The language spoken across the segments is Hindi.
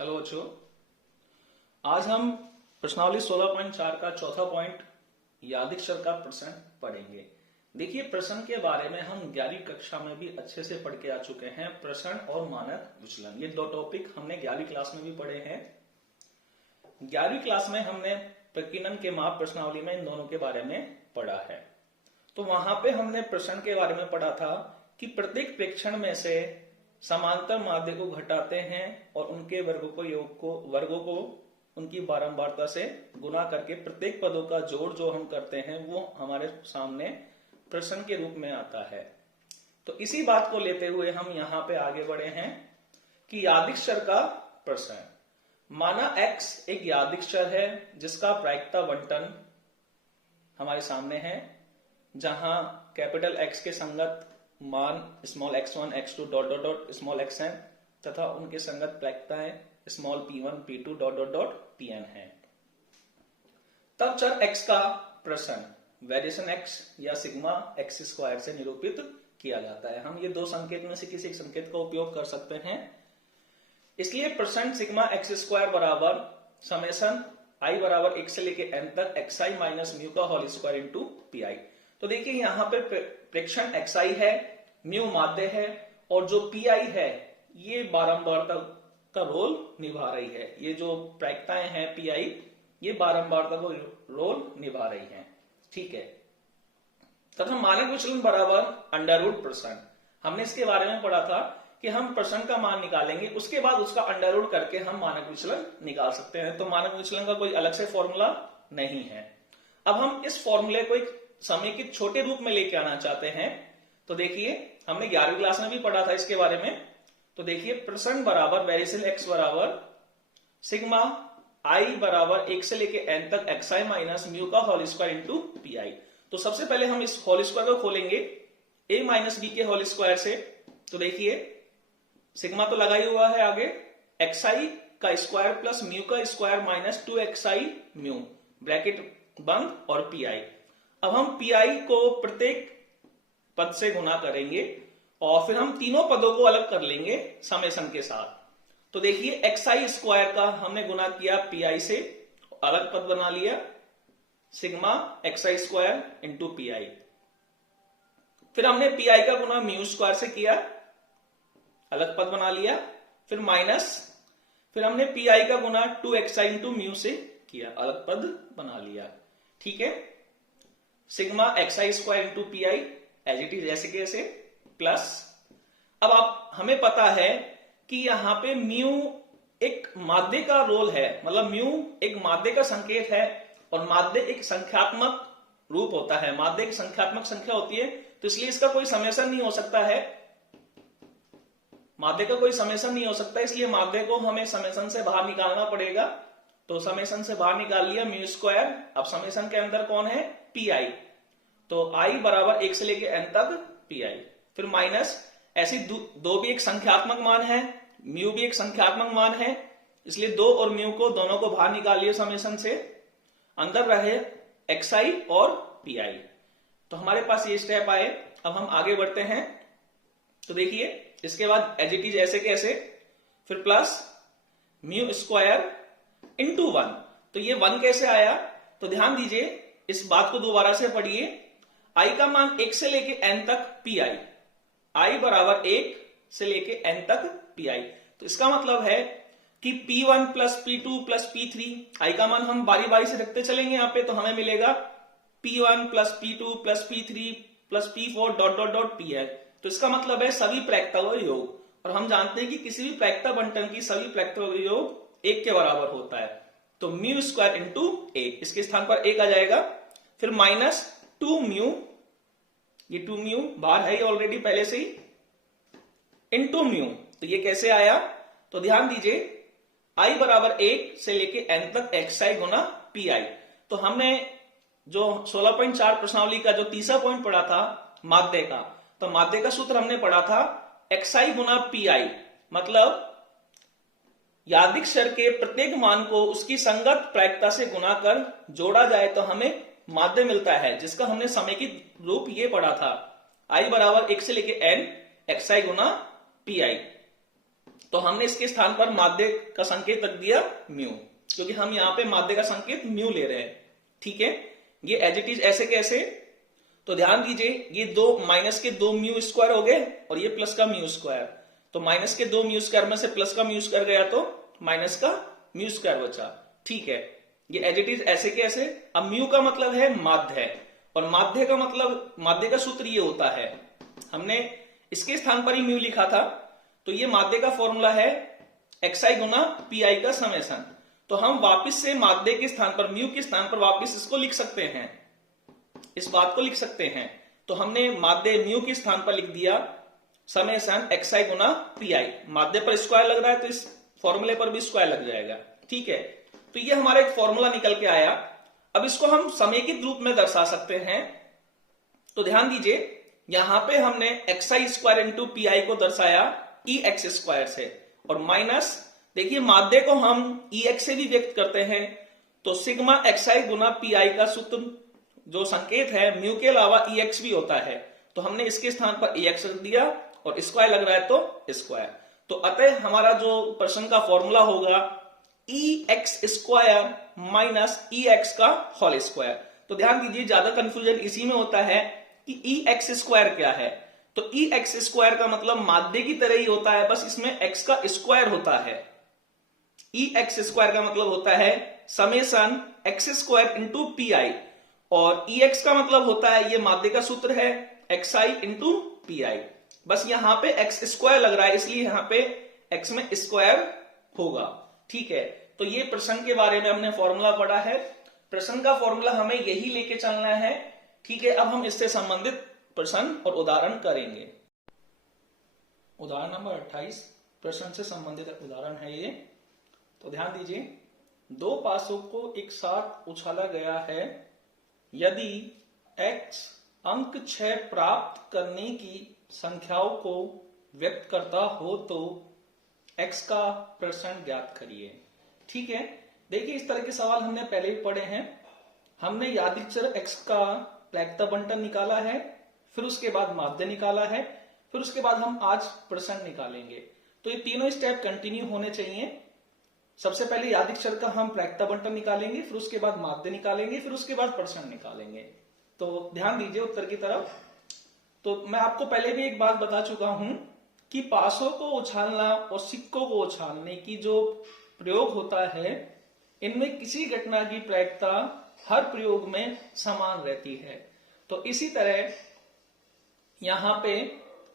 हेलो बच्चों, आज हम प्रश्नावली 16.4 का चौथा पॉइंट यादिक्षर का प्रश्न पढ़ेंगे। देखिए, प्रश्न के बारे में हम 11वीं कक्षा में भी अच्छे से पढ़ के आ चुके हैं। प्रश्न और मानक विचलन, ये दो टॉपिक हमने 11वीं क्लास में भी पढ़े हैं। 11वीं क्लास में हमने प्रकीर्णन के माप प्रश्नावली में इन दोनों के बारे में पढ़ा है। तो वहां पे हमने प्रश्न के बारे में पढ़ा था कि प्रत्येक प्रेक्षण में से समांतर माध्य को घटाते हैं और उनके वर्गों को उनकी बारंबारता से गुना करके प्रत्येक पदों का जोड़ जो हम करते हैं वो हमारे सामने प्रश्न के रूप में आता है। तो इसी बात को लेते हुए हम यहाँ पे आगे बढ़े हैं कि यादिक्षर का प्रश्न। माना x एक यादिक्षर है जिसका प्रायिकता बंटन हमारे सामने है, जहां कैपिटल X के संगत मान small x1, x2 dot dot dot small xn तथा उनके संगत प्रायिकताएं स्मॉल p1, p2 dot dot dot pn है। तब चर x का प्रश्न वेरिएशन x या सिग्मा x स्क्वायर से निरूपित किया जाता है। हम ये दो संकेत में से किसी एक संकेत का उपयोग कर सकते हैं। इसलिए प्रश्न सिग्मा x स्क्वायर बराबर समेशन i बराबर 1 से लेके n तक xi माइनस म्यू का होल स्क्वायर इंटू पी। तो देखिए, यहाँ पे प्रेक्षण xi है, म्यू माध्य है और जो pi है ये बारंबारता का रोल निभा रही है। ये जो प्रायिकताएं हैं pi ये बारंबारता का रोल निभा रही हैं। ठीक है। तथा मानक विचलन बराबर अंडर रूट प्रश्न। हमने इसके बारे में पढ़ा था कि हम प्रश्न का मान निकालेंगे, उसके बाद उसका अंडर रूट करके हम मानक विचलन निकाल सकते हैं। तो मानक विचलन का कोई अलग से फॉर्मूला नहीं है। अब हम इस फॉर्मूले को एक समेकित छोटे रूप में लेके आना चाहते हैं। तो देखिए, हमने 11वीं क्लास में भी पढ़ा था इसके बारे में। तो देखिए, प्रश्न बराबर वेरिएशन x बराबर सिग्मा i बराबर 1 से लेके n तक xi माइनस म्यू का होल स्क्वायर इंटू पी। तो सबसे पहले हम इस होल स्क्वायर को खोलेंगे a माइनस बी के होल स्क्वायर से। तो देखिए, सिग्मा तो लगा ही हुआ है, आगे xi का स्क्वायर प्लस म्यू का square minus 2xi mu bracket बंद और पी। अब हम पी को प्रत्येक पद से गुना करेंगे और फिर हम तीनों पदों को अलग कर लेंगे समेशन के साथ। तो देखिए, xi स्क्वायर का हमने गुना किया पी से, अलग पद बना लिया sigma xi square into P. फिर हमने पी का गुना म्यू स्क्वायर से किया, अलग पद बना लिया, फिर माइनस, फिर हमने पी का गुना 2xi इंटू म्यू से किया, अलग पद बना लिया। ठीक है। Sigma xi square into P as it is जैसे कैसे प्लस। अब आप हमें पता है कि यहां पे म्यू एक माध्य का रोल है, मतलब म्यू एक माध्य का संकेत है और माध्य एक संख्यात्मक रूप होता है। माध्य एक संख्यात्मक संख्या होती है, तो इसलिए इसका कोई समेशन नहीं हो सकता है। माध्य का कोई समेशन नहीं हो सकता, इसलिए माध्य को हमें समेशन से बाहर निकालना पड़ेगा। तो समेशन से बाहर निकाल लिया म्यू स्क्वायर। अब समेशन के अंदर कौन है? पी। तो i बराबर 1 से लेके n तक पी। फिर माइनस, ऐसी दो भी एक संख्यात्मक मान है, म्यू भी एक संख्यात्मक मान है, इसलिए 2 और म्यू को दोनों को बाहर निकाल लिया समेशन से, अंदर रहे xi और पी। तो हमारे पास ये स्टेप आए। अब हम आगे बढ़ते हैं। तो देखिए, इसके बाद एज इट इज ऐसे कैसे, फिर प्लस म्यू स्क्वायर इंटू 1। तो ये 1 कैसे आया? तो ध्यान दीजिए, इस बात को दोबारा से पढ़िए। i का मान 1 से लेके n तक पी। i बराबर 1 से लेके n तक पी। तो इसका मतलब है कि p1 plus p2 plus p3, i का मान हम बारी बारी से रखते चलेंगे यहाँ पे। तो हमें मिलेगा p1 plus p2 plus p3 plus p4 dot dot dot P. तो इसका मतलब है सभी प्रायिकताओं का योग। और हम जानते हैं कि किसी भी प्रायिकता बंटन की सभी प्रायिकताओं का योग 1 के बराबर होता है। तो म्यू स्क्वायर इंटू 1, इसके स्थान पर 1 आ जाएगा। फिर माइनस 2 म्यू, ये 2 म्यू बाहर है ऑलरेडी पहले से ही, इंटू म्यू। तो ये कैसे आया? तो ध्यान दीजिए, i बराबर 1 से लेके n तक xi गुना पी। तो हमने जो 16.4 प्रश्नावली का जो तीसरा पॉइंट पढ़ा था माध्य का, तो माध्य का सूत्र हमने पढ़ा था xi गुना पी। मतलब यादिक्षर के प्रत्येक मान को उसकी संगत प्रायिकता से गुना कर जोड़ा जाए तो हमें माध्य मिलता है, जिसका हमने समेकित रूप ये पढ़ा था i बराबर 1 से लेके n xi गुना पी। तो हमने इसके स्थान पर माध्य का संकेत रख दिया म्यू, क्योंकि हम यहाँ पे माध्य का संकेत म्यू ले रहे हैं। ठीक है, ये एज इट इज ऐसे कैसे, तो ध्यान दीजिए ये दो माइनस के 2 म्यू स्क्वायर हो गए और ये प्लस का म्यू स्क्वायर, तो माइनस के 2 म्यू स्क्वायर में से प्लस का म्यू स्क्वायर गया तो माइनस का म्यू स्क्वायर बचा। ठीक है, ये एज इट इज ऐसे के ऐसे। अब म्यू का मतलब है माध्य, और माध्य का मतलब, माध्य का सूत्र ये होता है, हमने इसके स्थान पर ही म्यू लिखा था, तो ये माध्य का फॉर्मूला है xi गुना pi का समेशन। तो हम वापस से माध्य के स्थान पर, म्यू के स्थान पर वापस इसको लिख सकते हैं, इस बात को लिख सकते हैं। तो हमने माध्य म्यू के स्थान पर लिख दिया समेशन xi गुना pi। माध्य पर स्क्वायर लग रहा है तो इस फॉर्मूले पर भी स्क्वायर लग जाएगा। ठीक है, तो ये हमारा एक फॉर्मूला निकल के आया। अब इसको हम समेकित रूप में दर्शा सकते हैं। तो ध्यान दीजिए, यहां पे हमने xi स्क्वायर इंटू पी को दर्शाया ex स्क्वायर से, और माइनस देखिए माध्य को हम ex से भी व्यक्त करते हैं, तो सिग्मा xi गुना पी का सूत्र जो संकेत है म्यू के अलावा ex भी होता है, तो हमने इसके स्थान पर ex रख दिया और स्क्वायर लग रहा है तो स्क्वायर। तो अतः हमारा जो प्रश्न का फॉर्मूला होगा ex स्क्वायर माइनस ex का होल स्क्वायर। तो ध्यान दीजिए, ज्यादा कंफ्यूजन इसी में होता है कि ex स्क्वायर क्या है। तो ex स्क्वायर का मतलब माध्य की तरह ही होता है, बस इसमें x का स्क्वायर होता है। ex स्क्वायर का मतलब होता है summation x square into P, और ex का मतलब होता है, ये माध्य का सूत्र है xi इंटू पी। बस यहां पे x स्क्वायर लग रहा है, इसलिए यहां पे x में स्क्वायर होगा। ठीक है, तो ये प्रश्न के बारे में हमने फॉर्मूला पढ़ा है। प्रश्न का फॉर्मूला हमें यही लेके चलना है। ठीक है, अब हम इससे संबंधित प्रश्न और उदाहरण करेंगे। उदाहरण नंबर 28 प्रश्न से संबंधित उदाहरण है ये। तो ध्यान दीजिए, दो पासों को एक साथ उछाला गया है। यदि x अंक 6 प्राप्त करने की संख्याओं को व्यक्त करता हो तो x का परसेंट ज्ञात करिए। ठीक है, देखिए इस तरह के सवाल हमने पहले ही पढ़े हैं। हमने यादृच्छिक चर x का प्रायिकता बंटन निकाला है, फिर उसके बाद माध्य निकाला है, फिर उसके बाद हम आज प्रश्न निकालेंगे। तो ये तीनों स्टेप कंटिन्यू होने चाहिए। सबसे पहले यादृच्छिक चर का हम प्रायिकता बंटन निकालेंगे, फिर उसके बाद माध्य निकालेंगे, फिर उसके बाद प्रश्न निकालेंगे। तो ध्यान दीजिए उत्तर की तरफ। तो मैं आपको पहले भी एक बात बता चुका हूं कि पासों को उछालना और सिक्कों को उछालने की जो प्रयोग होता है, इनमें किसी घटना की प्रायिकता हर प्रयोग में समान रहती है। तो इसी तरह यहां पे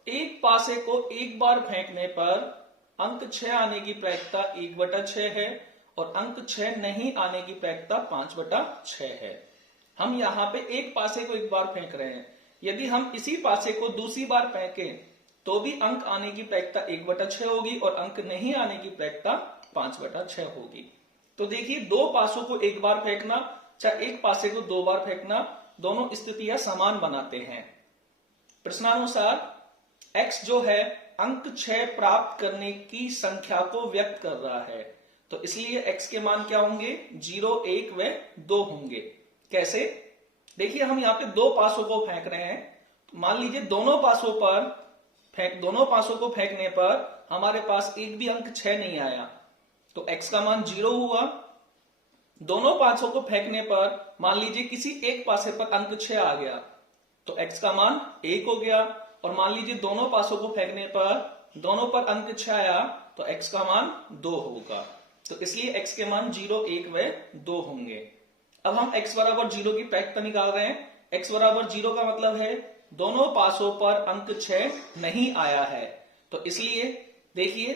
एक पासे को एक बार फेंकने पर अंक 6 आने की प्रायिकता 1/6 है, और अंक 6 नहीं आने की प्रायिकता 5/6 है। हम यहाँ पे एक पासे को एक बार फेंक रहे हैं, यदि हम इसी पासे को दूसरी बार फेंकें तो भी अंक आने की प्रायिकता 1/6 होगी और अंक नहीं आने की प्रायिकता 5/6 होगी। तो देखिए, दो पासों को एक बार फेंकना चाहे एक पासे को दो बार फेंकना, दोनों स्थितियां समान बनाते हैं। प्रश्नानुसार x जो है अंक 6 प्राप्त करने की संख्या को व्यक्त कर रहा है, तो इसलिए x के मान क्या होंगे, 0, 1 व 2 होंगे। कैसे, देखिए हम यहाँ पे दो पासों को फेंक रहे हैं। मान लीजिए दोनों पासों को फेंकने पर हमारे पास एक भी अंक 6 नहीं आया, तो x का मान 0 हुआ। दोनों पासों को फेंकने पर मान लीजिए किसी एक पासे पर अंक 6 आ गया, तो x का मान 1 हो गया। और मान लीजिए दोनों पासों को फेंकने पर दोनों पर अंक 6 आया, तो x का मान 2 होगा। तो इसलिए x के मान 0, 1 व 2 होंगे। अब हम x बराबर 0 की प्रायिकता निकाल रहे हैं। x बराबर 0 का मतलब है दोनों पासों पर अंक 6 नहीं आया है, तो इसलिए देखिए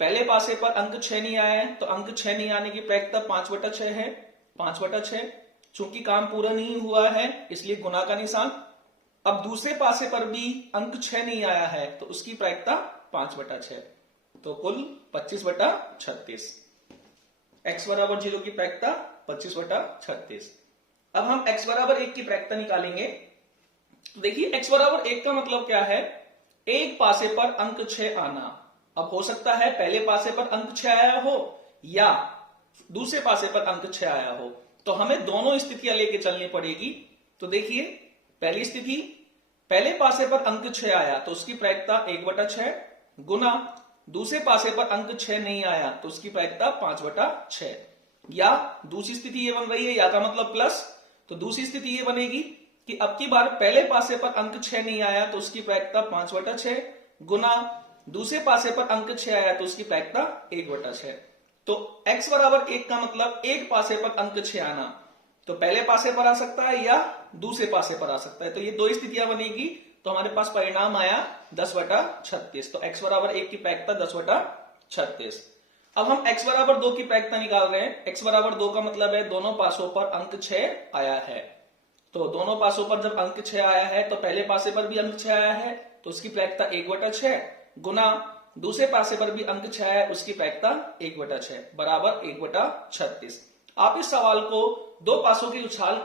पहले पासे पर अंक 6 नहीं आया है, तो अंक 6 नहीं आने की प्रायिकता 5/6 है। 5/6 चूंकि काम पूरा नहीं हुआ है इसलिए गुना का निशान। अब दूसरे पासे पर भी अंक 6 नहीं आया है, तो उसकी प्रायिकता 5/6, तो कुल 25/36। x बराबर 0 की प्रायिकता 25/36। अब हम x बराबर 1 की प्रायिकता निकालेंगे। देखिए x बराबर 1 का मतलब क्या है, एक पासे पर अंक 6 आना। अब हो सकता है पहले पासे पर अंक 6 आया हो या दूसरे पासे पर अंक 6 आया हो, तो हमें दोनों स्थितियां लेके चलनी पड़ेगी। तो देखिए पहली स्थिति, पहले पासे पर अंक 6 आया तो उसकी प्रायिकता 1/6 गुना दूसरे पासे पर अंक 6 नहीं आया तो उसकी प्रायिकता 5/6। या दूसरी स्थिति ये बन रही है, या का मतलब प्लस, तो दूसरी स्थिति ये बनेगी कि अब की बार पहले पासे पर अंक 6 नहीं आया तो उसकी प्रायिकता 5/6 गुना दूसरे पासे पर अंक 6 आया तो उसकी प्रायिकता 1/6। तो x बराबर 1 का मतलब एक पासे पर अंक 6 आना, तो पहले पासे पर आ सकता है या दूसरे पासे पर आ सकता है। तो ये दो स्थितियां बनेगी, तो हमारे पास परिणाम आया 10/36। तो x बराबर 1 की प्रायिकता 10/36। अब हम x बराबर 2 की प्रायिकता निकाल रहे हैं। x बराबर 2 का मतलब है दोनों पासों पर अंक 6 आया है। तो दोनों पासों पर जब अंक 6 आया है तो पहले पासे पर भी अंक 6 आया है तो उसकी प्रायिकता 1/6 गुना दूसरे पासे पर भी अंक 6 है उसकी प्रायिकता 1/6 बराबर 1/36। आप इस सवाल को दो पासों की उछाल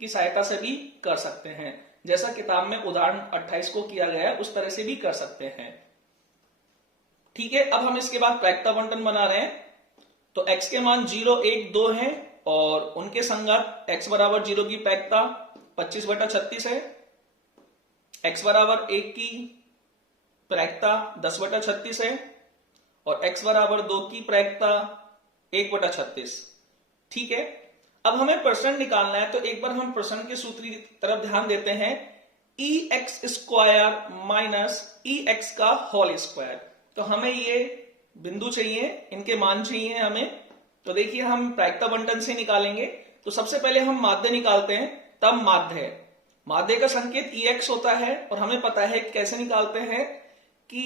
की सहायता से भी कर सकते हैं, जैसा किताब में उदाहरण 28 को किया गया है उस तरह से भी कर सकते हैं। ठीक है, अब हम इसके बाद प्रायिकता बंटन बना रहे हैं। तो x के मान 0, 1, 2 हैं और उनके संगत x बराबर 0 की प्रायिकता 25/36 है, x बराबर 1 की प्रायिकता 10/36 है और x बराबर 2 की प्रायिकता 1/36। ठीक है, अब हमें परसेंट निकालना है, तो एक बार हम परसेंट के सूत्र की तरफ ध्यान देते हैं। EX² माइनस EX का होल स्क्वायर, तो हमें ये बिंदु चाहिए, इनके मान चाहिए हमें। तो देखिए हम प्रायिकता बंटन से निकालेंगे। तो सबसे पहले हम माध्य निकालते हैं, तब माध्य। माध्य का संकेत EX होता है और हमें पता है कैसे निकालते हैं कि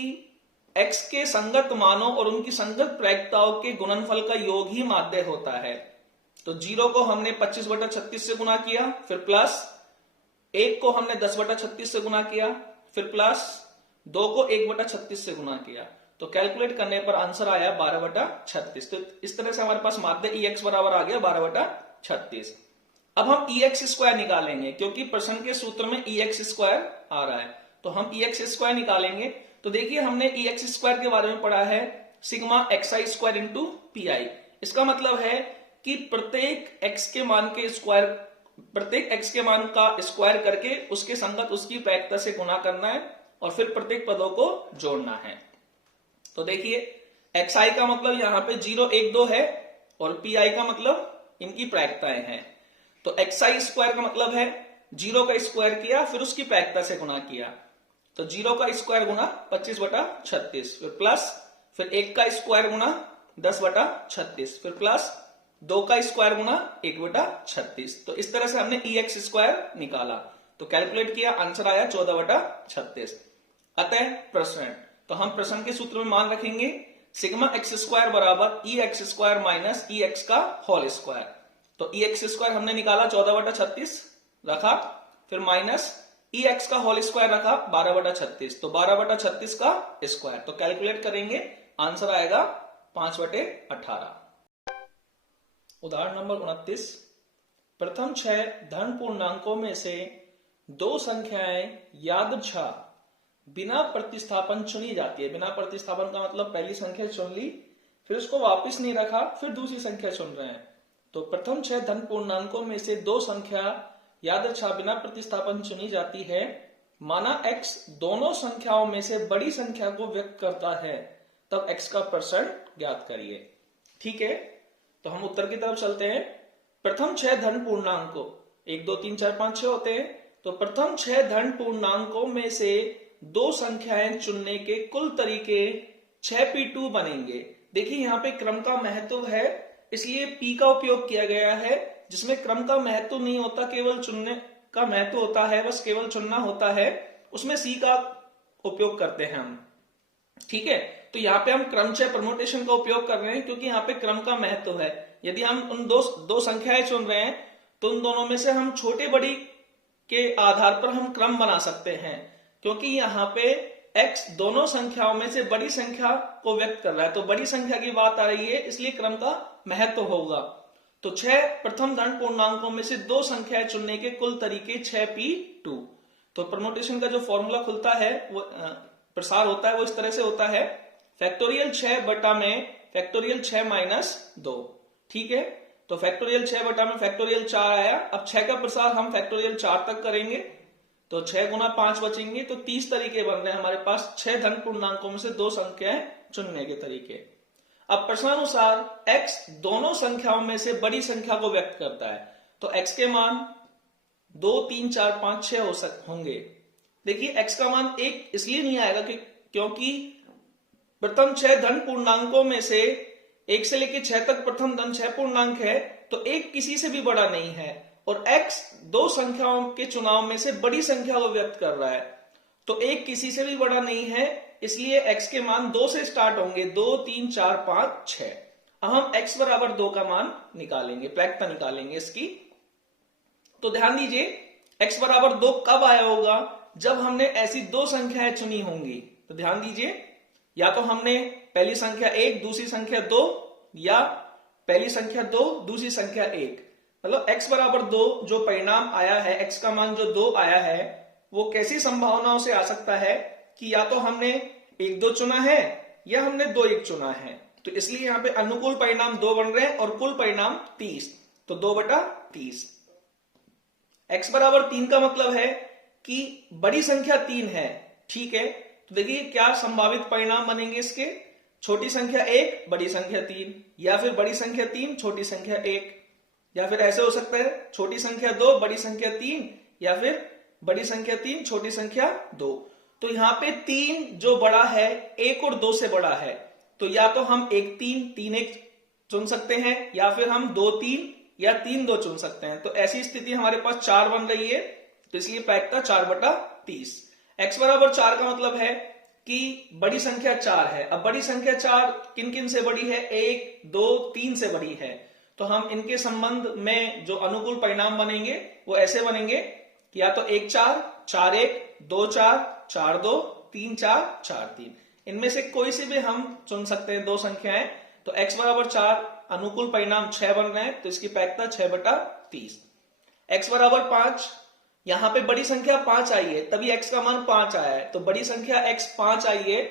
x के संगत मानों और उनकी संगत प्रायिकताओं के गुणनफल का योग ही माध्य होता है। तो 0 को हमने 25/36 से गुना किया, फिर प्लस 1 को हमने 10/36 से गुना किया, फिर प्लस 2 को 1/36 से गुना किया। तो कैलकुलेट करने पर आंसर आया 12/36। तो इस तरह से हमारे पास माध्य EX बराबर आ गया 12/36। अब हम EX² निकालेंगे क्योंकि प्रश्न के सूत्र में EX² आ रहा है, तो हम EX² निकालेंगे। तो देखिए हमने EX² के बारे में पढ़ा है, सिग्मा xi² इंटू PI। इसका मतलब है कि प्रत्येक x के मान का स्क्वायर करके उसके संगत उसकी प्रायिकता से गुणा करना है और फिर प्रत्येक पदों को जोड़ना है। तो देखिए xi का मतलब यहां पे 0, 1, 2 है और PI का मतलब इनकी प्रायिकताएं हैं। तो xi² का मतलब है 0 का स्क्वायर किया फिर उसकी प्रायिकता से गुणा किया, तो 0 का स्क्वायर गुना 25/36, फिर प्लस, फिर 1 का स्क्वायर गुना 10/36, फिर प्लस 2 का स्क्वायर गुना 1/36। तो इस तरह से हमने EX² निकाला, तो कैलकुलेट किया, आंसर आया 14/36। अतः प्रश्न, तो हम प्रश्न के सूत्र में मान रखेंगे सिग्मा x² बराबर EX² माइनस EX का होल स्क्वायर। तो EX² हमने निकाला 14/36 रखा, फिर माइनस EX का होल स्क्वायर रखा 12/36, तो 12/36 का स्क्वायर। तो कैलकुलेट करेंगे, आंसर आएगा 5/18। उदाहरण नंबर 29, प्रथम 6 धन पूर्णांकों में से 2 संख्याएं यादृच्छा बिना प्रतिस्थापन चुनी जाती है। बिना प्रतिस्थापन का मतलब पहली संख्या चुन ली, फिर उसको वापस नहीं रखा, फिर दूसरी संख्या चुन रहे हैं। तो प्रथम 6 धन पूर्णांकों में से 2 संख्या यादृच्छा बिना प्रतिस्थापन चुनी जाती है, माना x दोनों संख्याओं में से बड़ी संख्या को व्यक्त करता है, तब x का परसेंट ज्ञात करिए। ठीक है, तो हम उत्तर की तरफ चलते हैं। प्रथम 6 धन पूर्णांकों 1, 2, 3, 4, 5, 6 होते हैं, तो प्रथम 6 धन पूर्णांकों में से 2 संख्याएं चुनने के कुल तरीके 6p2 बनेंगे। देखिए यहाँ पे क्रम का महत्व है, इसलिए p का उपयोग किया गया है, जिसमें क्रम का महत्व नहीं होता, केवल चुनने का महत्व होता है, बस केवल चुनना होता है, उसमें c का उपयोग करते हैं हम। ठीक है, तो यहाँ पे हम क्रमचय परमुटेशन का उपयोग कर रहे हैं क्योंकि यहाँ पे क्रम का महत्व है। यदि हम उन दो संख्याएं चुन रहे हैं तो उन दोनों में से हम छोटे बड़ी के आधार पर हम क्रम बना सकते हैं, क्योंकि यहाँ पे x दोनों संख्याओं में से बड़ी संख्या को व्यक्त कर रहा है, तो बड़ी संख्या की बात आ रही है, इसलिए क्रम का महत्व होगा। तो 6 प्रथम धन पूर्णांकों में से 2 संख्याएं चुनने के कुल तरीके 6p2। तो परमुटेशन का जो फॉर्मूला खुलता है, वो प्रसार होता है, वो इस तरह से होता है, फैक्टोरियल 6 बटा में फैक्टोरियल 6 माइनस 2। ठीक है, तो फैक्टोरियल 6 बटा में फैक्टोरियल 4 आया। अब 6 का प्रसार हम फैक्टोरियल 4 तक करेंगे, तो 6 गुना 5 बचेंगे, तो 30 तरीके बन रहे हैं हमारे पास 6 धन पूर्णांकों में से 2 संख्याएं चुनने के तरीके। अब प्रश्नानुसार x दोनों संख्याओं में से बड़ी संख्या को व्यक्त करता है, तो x के मान 2, 3, 4, 5, 6 होंगे। देखिए x का मान 1 इसलिए नहीं आएगा क्योंकि प्रथम 6 धन पूर्णांकों में से 1 से लेकर 6 तक प्रथम धन 6 पूर्णांक है, तो 1 किसी से भी बड़ा नहीं है, और x दो संख्याओं के चुनाव में से बड़ी संख्या को व्यक्त कर रहा है, तो 1 किसी से भी बड़ा नहीं है, इसलिए x के मान 2 से स्टार्ट होंगे, 2, 3, 4, 5, 6। अब हम x बराबर 2 का मान निकालेंगे, प्रायिकता निकालेंगे इसकी। तो ध्यान दीजिए x बराबर 2 कब आया होगा, जब हमने ऐसी दो संख्याएं चुनी होंगी। तो ध्यान दीजिए, या तो हमने पहली संख्या 1, दूसरी संख्या 2, या पहली संख्या 2, दूसरी संख्या 1। मतलब x बराबर 2 जो परिणाम आया है, x का मान जो 2 आया है, वो कैसी संभावनाओं से आ सकता है कि या तो हमने 1, 2 चुना है या हमने 2, 1 चुना है। तो इसलिए यहां पे अनुकूल परिणाम 2 बन रहे हैं और कुल परिणाम 30, तो 2/30। x बराबर 3 का मतलब है कि बड़ी संख्या 3 है, ठीक है। तो देखिए क्या संभावित परिणाम बनेंगे इसके, छोटी संख्या 1, बड़ी संख्या 3, या फिर बड़ी संख्या 3, छोटी संख्या 1, या फिर ऐसे हो सकता है छोटी संख्या 2, बड़ी संख्या 3, या फिर बड़ी संख्या 3, छोटी संख्या 2। तो यहाँ पे 3 जो बड़ा है 1 और 2 से बड़ा है, तो या तो हम 1, 3, 3, 1 चुन सकते हैं, या फिर हम 2, 3 या 3, 2 चुन सकते हैं। तो ऐसी स्थिति हमारे पास 4 बन रही है, तो इसलिए प्रायिकता 4/30। x बराबर 4 का मतलब है कि बड़ी संख्या 4 है। अब बड़ी संख्या 4 किन किन से बड़ी है, 1, 2, 3 से बड़ी है। तो हम इनके संबंध में जो अनुकूल परिणाम बनेंगे वो ऐसे बनेंगे कि या तो 1, 4, 4, 1, 2, 4, 4, 2, 3, 4, 4, 3, इनमें से कोई से भी हम चुन सकते हैं दो संख्याएं। तो x बराबर 4 अनुकूल परिणाम 6 बन रहे हैं, तो इसकी प्रायिकता 6/30। x बराबर 5, यहां पे बड़ी संख्या 5 आई है, तभी x का मान 5 आया है। तो बड़ी संख्या x 5 आई है,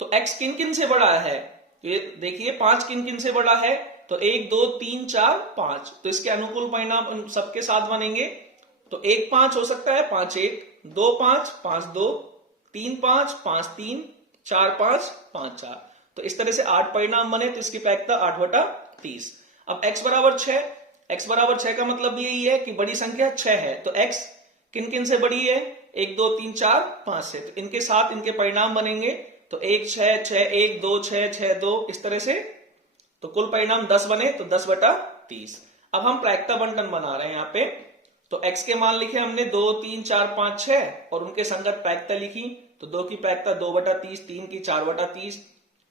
तो x किन किन से बड़ा है, ये देखिए 5 किन किन से बड़ा है, तो 1, 2, 3, 4, 5। तो इसके अनुकूल परिणाम उन सबके साथ बनेंगे। तो 1, 5 हो सकता है, 5, 1, 2, 5, 5, 2, 3, 5, 5, 3, 4, 5, 5, 4। तो इस तरह से 8 परिणाम बने, तो इसकी प्रायिकता 8/30। अब x बराबर 6, x बराबर 6 का मतलब यही है कि बड़ी संख्या 6 है, तो x किन किन से बड़ी है, 1, 2, 3, 4, 5 से। तो इनके साथ इनके परिणाम बनेंगे, तो 1, 6, 6, 1, 2, 6, 6, 2, इस तरह से। तो कुल परिणाम 10 बने, तो 10/30। अब हम प्रायिकता बंटन बना रहे हैं यहाँ पे। तो x के मान लिखे हमने 2, 3, 4, 5, 6 और उनके संगत प्रायिकता लिखी। तो 2 की प्रायिकता 2/30, 3 की 4/30,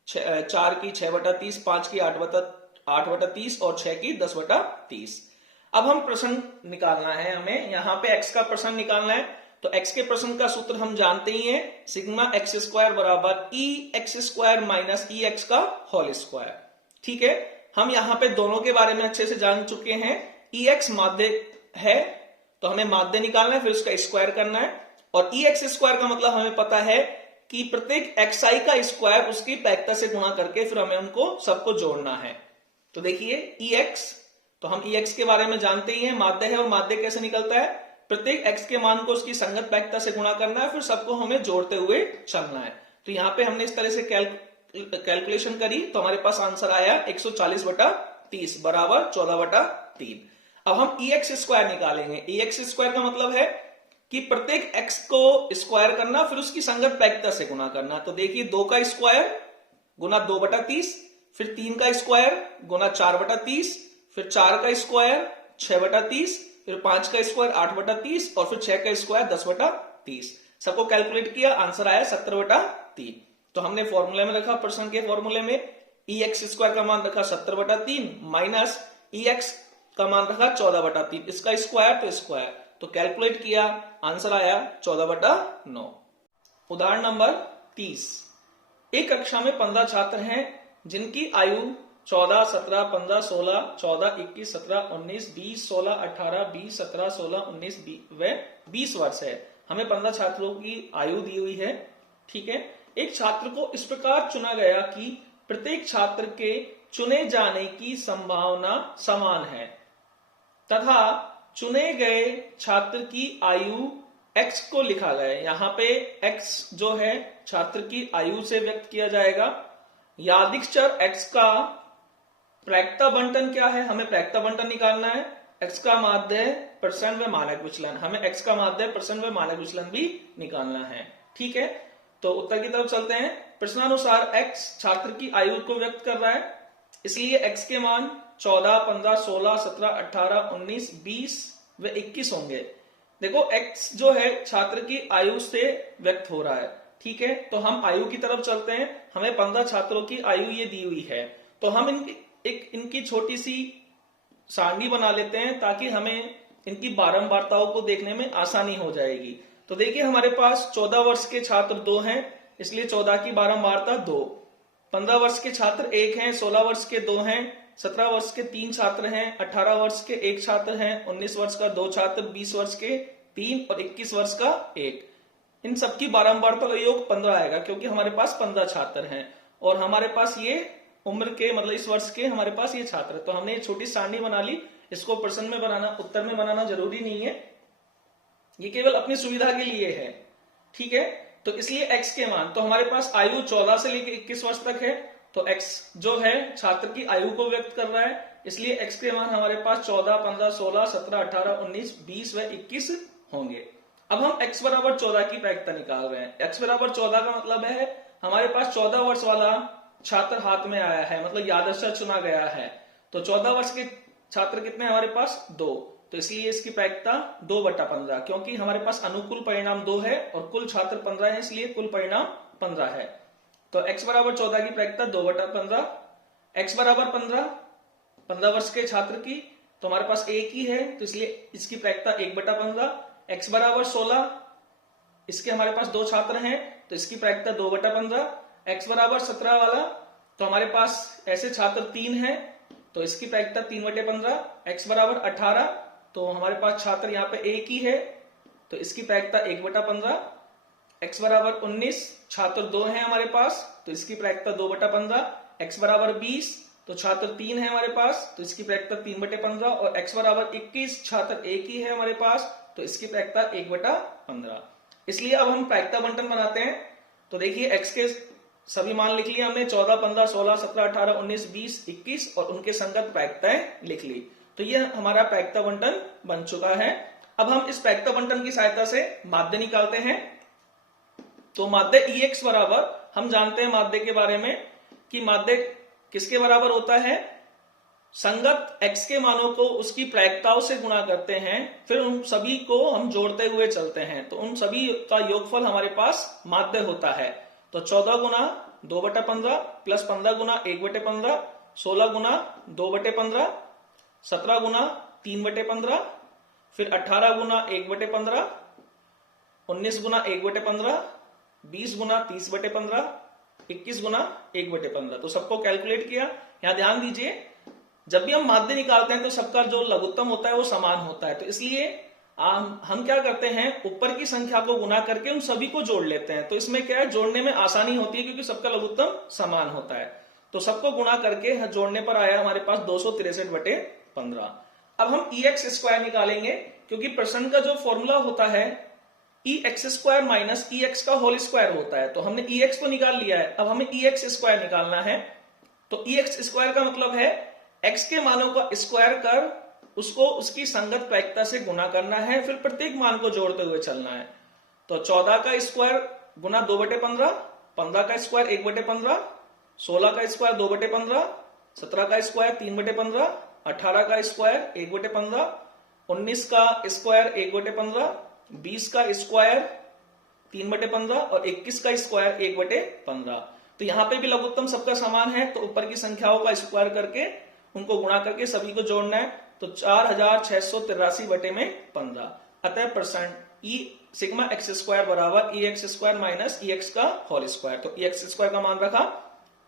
4 की 6/30, 5 की 8/30 और 6 की 10/30। अब हम प्रश्न निकालना है, हमें यहाँ पे x का प्रश्न निकालना है। तो x के प्रश्न का सूत्र हम जानते ही हैं, सिग्मा x स्क्वायर बराबर ई एक्स स्क्वायर माइनस ई एक्स का होल स्क्वायर। ठीक है, हम यहाँ पे दोनों के बारे में अच्छे से जान चुके हैं। ई एक्स माध्य है, तो हमें माध्य निकालना है, फिर उसका स्क्वायर करना है। और ई एक्स स्क्वायर का मतलब हमें पता है कि प्रत्येक xi का स्क्वायर उसकी प्रायिकता से गुणा करके फिर हमें उनको सबको जोड़ना है। तो देखिए ex, तो हम ex के बारे में जानते ही हैं, माध्य है, और माध्य कैसे निकलता है, प्रत्येक x के मान को उसकी संगत प्रायिकता से गुणा करना है, फिर सबको हमें जोड़ते हुए चलना है। तो यहाँ पे हमने इस तरह से कैलकुलेशन करी, तो हमारे पास आंसर आया 140/30 बराबर 14/3। अब हम ex स्क्वायर निकालेंगे। ex स्क्वायर का मतलब है कि प्रत्येक x को स्क्वायर करना, फिर उसकी संगत प्रायिकता से गुणा करना। तो देखिए 2 का स्क्वायर गुना 2/30, फिर 3 का स्क्वायर गुना 4/30, फिर 4 का स्क्वायर 6/30, फिर 5 का स्क्वायर 8/30 और फिर 6 का स्क्वायर 10/30। सबको कैलकुलेट किया, आंसर आया 70/3। तो हमने फॉर्मूले में रखा, प्रश्न के फॉर्मूले में ex स्क्वायर का मान रखा 70/3 माइनस ex का मान रखा 14/3, इसका स्क्वायर तो स्क्वायर, तो कैलकुलेट किया, आंसर आया 14/9। उदाहरण नंबर 30। एक कक्षा में 15 छात्र हैं जिनकी आयु 14, 17, 15, 16, 14, 21, 17, 19, 20, 16, 18, 20, 17, 16, 19 व 20 वर्ष है। हमें 15 छात्रों की आयु दी हुई है। ठीक है, एक छात्र को इस प्रकार चुना गया कि प्रत्येक छात्र के चुने जाने की संभावना समान है तथा चुने गए छात्र की आयु x को लिखा गया है। यहाँ पे x जो है छात्र की आयु से व्यक्त किया जाएगा। यादृच्छिक चर x का प्रायिकता बंटन क्या है, हमें प्रायिकता बंटन निकालना है। x का माध्य प्रसरण व मानक विचलन, हमें x का माध्य प्रसरण व मानक विचलन भी निकालना है। ठीक है, तो उत्तर की तरफ चलते हैं। प्रश्नानुसार x छात्र की आयु को व्यक्त कर रहा है, इसलिए x के मान 14, 15, 16, 17, 18, 19, 20 व 21 होंगे। देखो x जो है छात्र की आयु से व्यक्त हो रहा है। ठीक है, तो हम आयु की तरफ चलते हैं। हमें 15 छात्रों की आयु ये दी हुई है, तो हम इनकी छोटी सी सारणी बना लेते हैं ताकि हमें इनकी बारंबारताओं को देखने में आसानी हो जाएगी। तो देखिए हमारे पास 14 वर्ष के छात्र 2 हैं, इसलिए 14 की बारंबारता 2। 15 वर्ष के छात्र 1 हैं, 16 वर्ष के 2 हैं, 17 वर्ष के 3 छात्र हैं, 18 वर्ष के 1 छात्र हैं, 19 वर्ष का 2 छात्र, 20 वर्ष के 3 और 21 वर्ष का 1। इन सबकी बारंबारता का योग 15 आएगा क्योंकि हमारे पास 15 छात्र हैं और हमारे पास ये उम्र के मतलब इस वर्ष के हमारे पास ये छात्र। तो हमने ये छोटी सारणी बना ली, इसको प्रश्न में बनाना, उत्तर में बनाना जरूरी नहीं है, ये केवल अपनी सुविधा के लिए है। ठीक है, तो इसलिए x के मान, तो हमारे पास आयु 14 से लेकर 21 वर्ष तक है, तो x जो है छात्र की आयु को व्यक्त कर रहा है, इसलिए x के मान हमारे पास 14, 15, 16, 17, 18, 19, 20 व 21 होंगे। अब हम x बराबर 14 की प्रायिकता निकाल रहे हैं। x बराबर 14 का मतलब है हमारे पास 14 वर्ष वाला छात्र हाथ में आया है, मतलब यादृच्छिक चुना गया है। तो 14 वर्ष के छात्र कितने हमारे पास 2, तो इसलिए इसकी प्रायिकता 2/15, क्योंकि हमारे पास अनुकूल परिणाम 2 है और कुल छात्र 15 है, इसलिए कुल परिणाम 15 है। तो x बराबर 14 की प्रायिकता 2/15। x बराबर 15 वर्ष के छात्र की, तो हमारे पास एक ही है, तो इसलिए इसकी प्रायिकता 1/15। x बराबर 16, इसके हमारे पास 2 छात्र हैं, तो इसकी प्रायिकता 2/15। x बराबर 17 वाला, तो हमारे पास ऐसे छात्र 3 हैं, तो इसकी प्रायिकता 3/15। x बराबर 18, तो हमारे पास छात्र यहाँ पे एक ही है, तो इसकी प्रायिकता 1/15। x बराबर 19, छात्र 2 हैं हमारे पास, तो इसकी प्रायिकता 2/15। x बराबर 20, तो छात्र 3 है हमारे पास, तो इसकी प्रायिकता 3/15 और x बराबर 21, छात्र एक ही है हमारे पास, तो इसकी प्रायिकता 1/15। इसलिए अब हम प्रायिकता बंटन बनाते हैं। तो देखिए x के सभी मान लिख लिए हमने, 14, 15, 16, 17, 18, 19, 20, 21 और उनके संगत प्रायिकताएं लिख ली। तो ये हमारा प्रायिकता बंटन बन चुका है। अब हम इस प्रायिकता बंटन की सहायता से माध्य निकालते हैं। तो माध्य EX बराबर, हम जानते हैं माध्य के बारे में कि माध्य किसके बराबर होता है, संगत x के मानों को उसकी प्रायिकताओं से गुणा करते हैं, फिर उन सभी को हम जोड़ते हुए चलते हैं, तो उन सभी का योगफल हमारे पास माध्य होता है। तो 14 गुना 2/15 प्लस 15 गुना 1/15, 16 गुना 2/15, 17 गुना 3/15, फिर 18 गुना 1/15, 19 गुना 1/15, 20 गुना 30/15, 21 गुना 1/15। तो सबको कैलकुलेट किया। यहां ध्यान दीजिए, जब भी हम माध्य निकालते हैं तो सबका जो लघुत्तम होता है वो समान होता है, तो इसलिए हम क्या करते हैं, ऊपर की संख्या को गुना करके उन सभी को जोड़ लेते हैं। तो इसमें क्या है, जोड़ने में आसानी होती है क्योंकि सबका लघुत्तम समान होता है। तो सबको गुणा करके जोड़ने पर आया हमारे पास 263/15। अब हम EX² निकालेंगे, क्योंकि प्रश्न का जो फॉर्मूला होता है EX² माइनस EX का होल स्क्वायर होता है। तो हमने EX को निकाल लिया है, अब हमें EX² निकालना है। तो EX² का मतलब है x के मानों का स्क्वायर कर उसको उसकी संगत प्रायिकता से गुना करना है, फिर प्रत्येक मान को जोड़ते हुए चलना है। तो 14 का स्क्वायर गुना 2/15, 15 का स्क्वायर 1/15, 16 का स्क्वायर 2/15, 17 का स्क्वायर 3/15, 18 का स्क्वायर 1/15, 19 का स्क्वायर 1/15, 20 का स्क्वायर 3/15 और 21 का स्क्वायर 1/15। तो यहाँ पे भी लघुत्तम सबका समान है, तो ऊपर की संख्याओं का स्क्वायर करके उनको गुणा करके सभी को जोड़ना है। तो 4683/15। अतः परसेंट ई सिग्मा x² बराबर EX² माइनस EX का होल स्क्वायर। तो EX² का मान रखा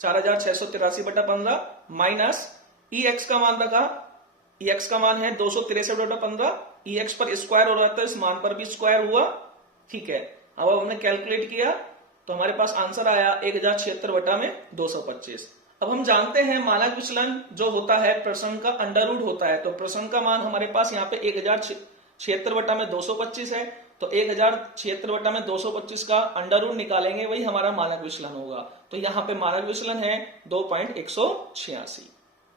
4683/15 माइनस EX का मान रखा, EX का मान है 263/15, EX पर स्क्वायर हो रहा था, इस मान पर भी स्क्वायर हुआ। ठीक है, अब हमने कैलकुलेट किया तो हमारे पास आंसर आया 1076/225। अब हम जानते हैं मानक विचलन जो होता है प्रश्न का अंडर रूट होता है। तो प्रश्न का मान हमारे पास यहाँ पे 1076/225 है, तो 1076 में 225 का अंडर रूट निकालेंगे, वही हमारा मानक विचलन होगा। तो यहाँ पे मानक विचलन है 2.186।